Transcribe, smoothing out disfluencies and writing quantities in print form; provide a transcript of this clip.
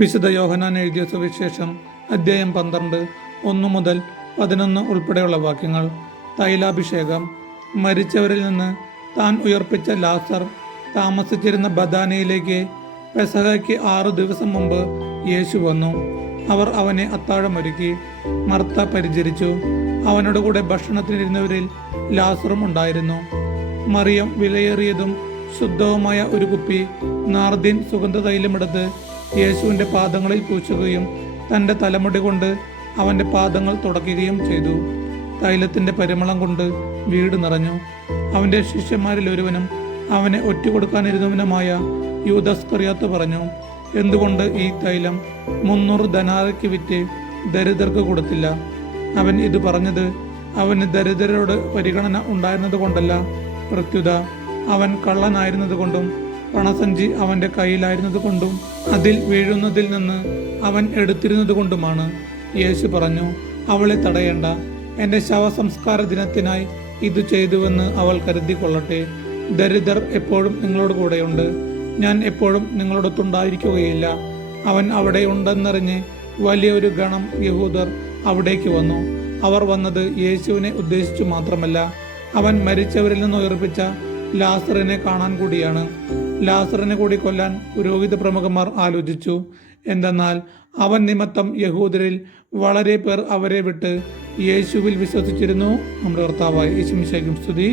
വിശുദ്ധ യോഹന്നാൻ എഴുതിയ സുവിശേഷം അധ്യായം 12 1 മുതൽ 11 ഉൾപ്പെടെയുള്ള വാക്യങ്ങൾ. തൈലാഭിഷേകം. മരിച്ചവരിൽ നിന്ന് താൻ ഉയർപ്പിച്ച ലാസർ താമസിച്ചിരുന്ന ബഥാനയിലേക്ക് പെസഹയ്ക്ക് 6 ദിവസം മുമ്പ് യേശു വന്നു. അവർ അവനെ അത്താഴമൊരുക്കി. മർത്ത പരിചരിച്ചു. അവനോട് കൂടെ ഭക്ഷണത്തിനിരുന്നവരിൽ ലാസറും ഉണ്ടായിരുന്നു. മറിയം വിലയേറിയതും ശുദ്ധവുമായ ഒരു കുപ്പി നാർദിൻ സുഗന്ധതൈലമെടുത്ത് യേശുവിൻ്റെ പാദങ്ങളിൽ പൂശുകയും തൻ്റെ തലമുടി കൊണ്ട് അവൻ്റെ പാദങ്ങൾ തുടയ്ക്കുകയും ചെയ്തു. തൈലത്തിൻ്റെ പരിമളം കൊണ്ട് വീട് നിറഞ്ഞു. അവൻ്റെ ശിഷ്യന്മാരിൽ ഒരുവനും അവനെ ഒറ്റുകൊടുക്കാനിരുന്നവനുമായ യൂദാസ്കറിയോത്ത് പറഞ്ഞു, എന്തുകൊണ്ട് ഈ തൈലം 300 ധനാരയ്ക്ക് വിറ്റ് ദരിദ്രർക്ക് കൊടുത്തില്ല? അവൻ ഇത് പറഞ്ഞത് അവന് ദരിദ്രരോട് പരിഗണന ഉണ്ടായിരുന്നത് കൊണ്ടല്ല, പ്രത്യുത അവൻ കള്ളനായിരുന്നത് കൊണ്ടും പണസഞ്ചി അവൻ്റെ കയ്യിലായിരുന്നത് കൊണ്ടും അതിൽ വീഴുന്നതിൽ നിന്ന് അവൻ എടുത്തിരുന്നത് കൊണ്ടുമാണ്. യേശു പറഞ്ഞു, അവളെ തടയേണ്ട. എൻ്റെ ശവസംസ്കാര ദിനത്തിനായി ഇത് ചെയ്തുവെന്ന് അവൾ കരുതിക്കൊള്ളട്ടെ. ദരിദ്രർ എപ്പോഴും നിങ്ങളോട് കൂടെയുണ്ട്, ഞാൻ എപ്പോഴും നിങ്ങളോടൊത്തുണ്ടായിരിക്കുകയില്ല. അവൻ അവിടെ ഉണ്ടെന്നറിഞ്ഞ് വലിയൊരു ഗണം യഹൂദർ അവിടേക്ക് വന്നു. അവർ വന്നത് യേശുവിനെ ഉദ്ദേശിച്ചു മാത്രമല്ല, അവൻ മരിച്ചവരിൽ നിന്ന് ഉയർപ്പിച്ച ലാസറിനെ കാണാൻ കൂടിയാണ്. ലാസറിനെ കൂടി കൊല്ലാൻ പുരോഹിത പ്രമുഖന്മാർ ആലോചിച്ചു. എന്തെന്നാൽ അവൻ നിമിത്തം യഹൂദരിൽ വളരെ പേർ അവരെ വിട്ട് യേശുവിൽ വിശ്വസിച്ചിരുന്നു. നമ്മുടെ കർത്താവായ യേശു മിശിഹായ്ക്ക് സ്തുതി.